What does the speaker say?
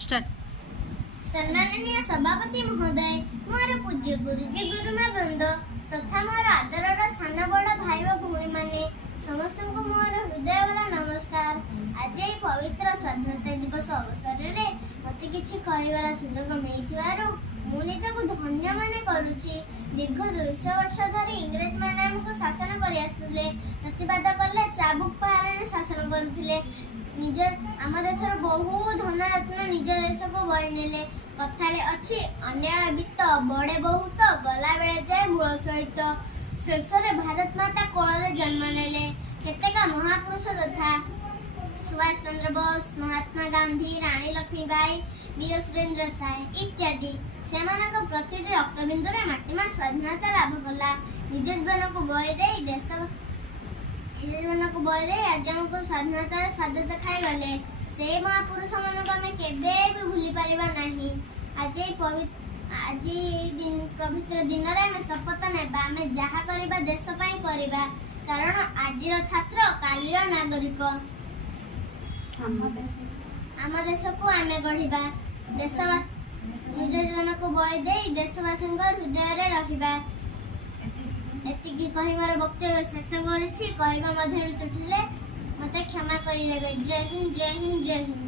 Start. सम्माननीय सभापति महोदय, मोर पूज्य गुरुजी गुरुमा वृंद तथा मोर आदरर सान बड़ भाई व भौणी माने समस्त को मोर हृदय वाला नमस्कार। आज ये पवित्र स्वाधीनता दिवस अवसर रे मते किछि कहिवार सुजोग मिलिथिबारु मु निजको धन्य माने करूछि। दीर्घ 200 वर्ष धरि इंग्रेज माने हमको शासन करि आसुले, प्रतिवाद करले चाबुक पहाड़ रे शासन करथिले। निज आम देशर बहु धन रत्न निज देश को बई नेले। कथारे अछि अन्याय वित्त बड़े बहुत गला बेले जाए मूल सहित। शेष में भारत माता कोଳରେ जन्म नेले। केतेका महापुरुष तथा सुभाष चंद्र बोस, महात्मा गांधी, रानी लक्ष्मीबाई, वीर सुरेंद्र साय इत्यादि सेमानक प्रतिटी रक्तबिंदुरे माटीमा स्वाधीनता लाभ कला। निज जीवन को बई देई देश जीवन को बई देई आज हमको स्वाधीनतार स्वाद चखाई गले। से महापुरुष मानक आमे केबे भी भूली परिबा नाही। आज दिन पवित्र दिन रे आमे शपथ नेबा आमे जहा करिबा देश पई करिबा, कारण आजिर छात्र कालिर नागरिक। आम देश को आमे गढ़िबा, देश निज जीवन को बई देई देशवासी हृदय रे रहिबा। एतिकी कहि मोर वक्तव्य शेष करिछि। कहबा मध्यरु त्रुटिले मते क्षमा करि देबे। जय हिंद, जय हिंद, जय हिंद।